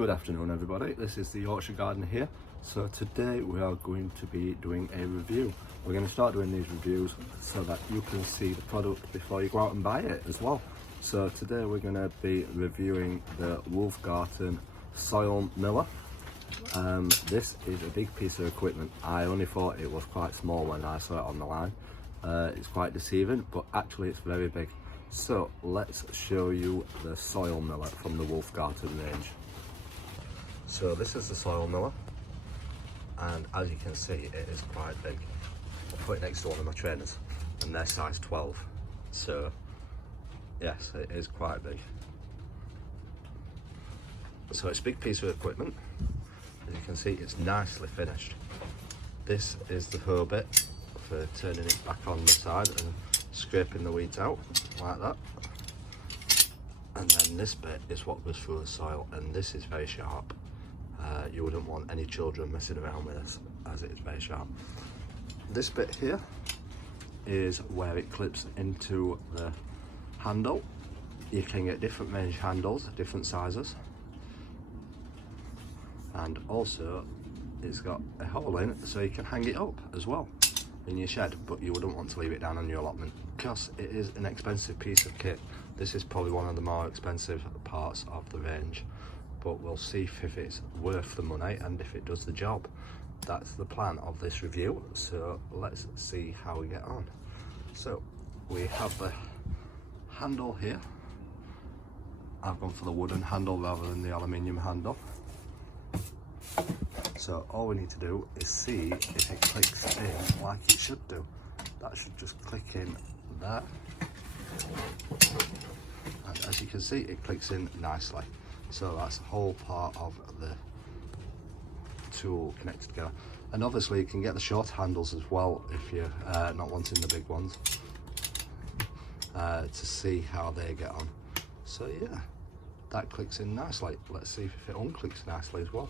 Good afternoon everybody, this is the Orchard Garden here. So today we are going to be doing a review. We're going to start doing these reviews so that you can see the product before you go out and buy it as well. So today we're going to be reviewing the Wolf Garten Soil Miller. This is a big piece of equipment. I only thought it was quite small when I saw it on the line. It's quite deceiving, but actually it's very big. So let's show you the soil miller from the Wolf Garten range. So this is the soil miller, and as you can see it is quite big. I put it next to one of my trainers and they're size 12, so yes, it is quite big. So it's a big piece of equipment. As you can see, it's nicely finished. This is the hoe bit for turning it back on the side and scraping the weeds out like that, and then this bit is what goes through the soil, and this is very sharp. You wouldn't want any children messing around with this, as it is very sharp. This bit here is where it clips into the handle. You can get different range handles, different sizes, and also it's got a hole in it so you can hang it up as well in your shed, but you wouldn't want to leave it down on your allotment because it is an expensive piece of kit. This is probably one of the more expensive parts of the range, but we'll see if it's worth the money and if it does the job. That's the plan of this review, so let's see how we get on. So we have the handle here. I've gone for the wooden handle rather than the aluminium handle. So all we need to do is see if it clicks in like it should do. That should just click in there. And as you can see, it clicks in nicely. So that's the whole part of the tool connected together. And obviously you can get the short handles as well if you're not wanting the big ones, to see how they get on. So yeah, that clicks in nicely. Let's see if it unclicks nicely as well.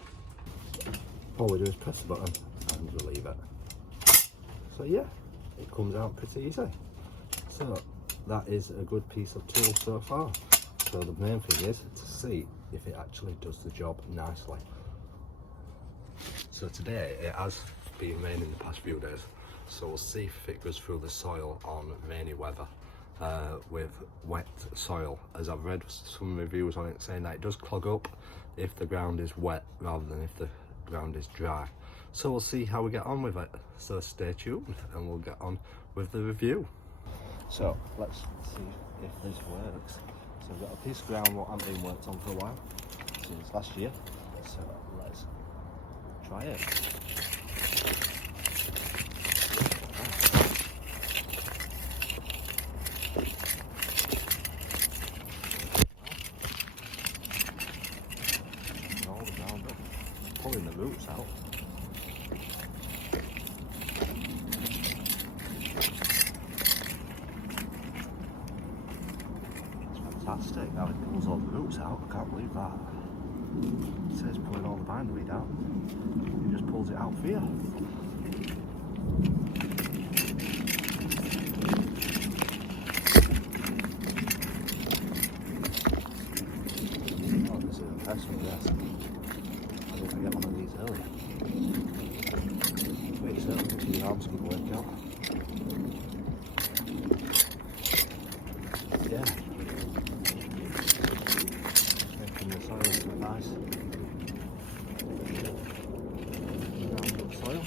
All we do is press the button and relieve it. So yeah, it comes out pretty easy. So that is a good piece of tool so far. So the main thing is to see if it actually does the job nicely. So today it has been raining the past few days, so we'll see if it goes through the soil on rainy weather with wet soil, as I've read some reviews on it saying that it does clog up if the ground is wet rather than if the ground is dry. So we'll see how we get on with it, so stay tuned and we'll get on with the review. So let's see if this works. So we've got a piece of ground what hasn't been worked on for a while, since last year, so let's try it. All the ground up, pulling the roots out. Fantastic, how it pulls all the roots out. I can't believe that. It says pulling all the bindweed out. It just pulls it out for you. Oh, this is impressive, yes. I didn't forget one of these earlier. Wait, so your arms can work out. Yeah. Making the soil look nice. Round up soil.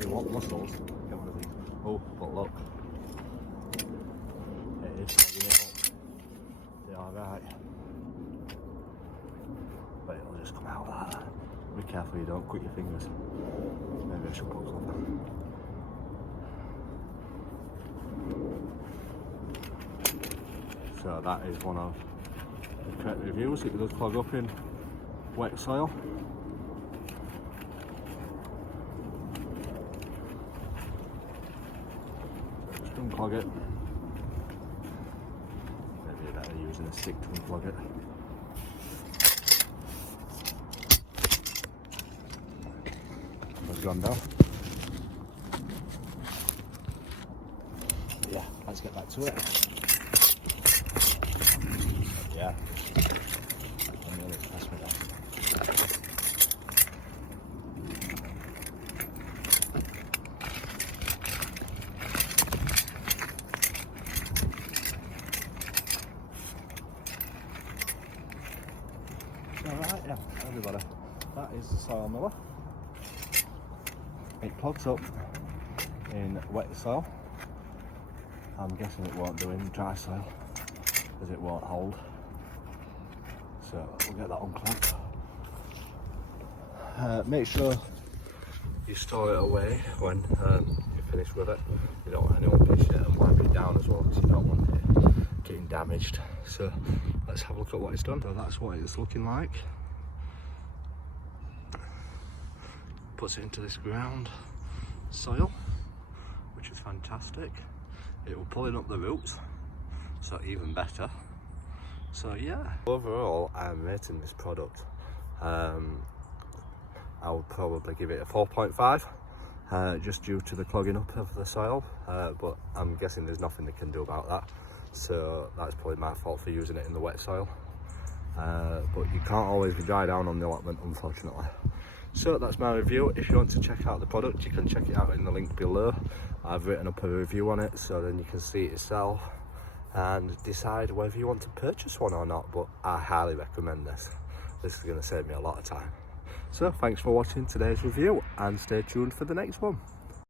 You want muscles? Get one of these. Oh, but look. It is plugging it up. They are right. But it'll just come out like that. Be careful you don't cut your fingers. Maybe I should put gloves on. So that is one of the correct reviews. It does clog up in wet soil. Just unclog it. Maybe better using a stick to unclog it. It's gone down. Yeah, let's get back to it. yeah, I'm really impressed with that. Alright, yeah, everybody, that is the soil miller. It clogs up in wet soil. I'm guessing it won't do in dry soil, as it won't hold. So we'll get that unclogged. Make sure you store it away when you finish with it. You don't want anyone pitching it and wipe it down as well, because you don't want it getting damaged. So let's have a look at what it's done. So that's what it's looking like. Puts it into this ground soil, which is fantastic. It will pull in up the roots, so even better. So yeah, overall I'm rating this product, I would probably give it a 4.5, just due to the clogging up of the soil, but I'm guessing there's nothing they can do about that, so that's probably my fault for using it in the wet soil, but you can't always dry down on the allotment, unfortunately. So that's my review. If you want to check out the product, you can check it out in the link below. I've written up a review on it, so then you can see it yourself and decide whether you want to purchase one or not, but I highly recommend this. This is going to save me a lot of time. So thanks for watching today's review, and stay tuned for the next one.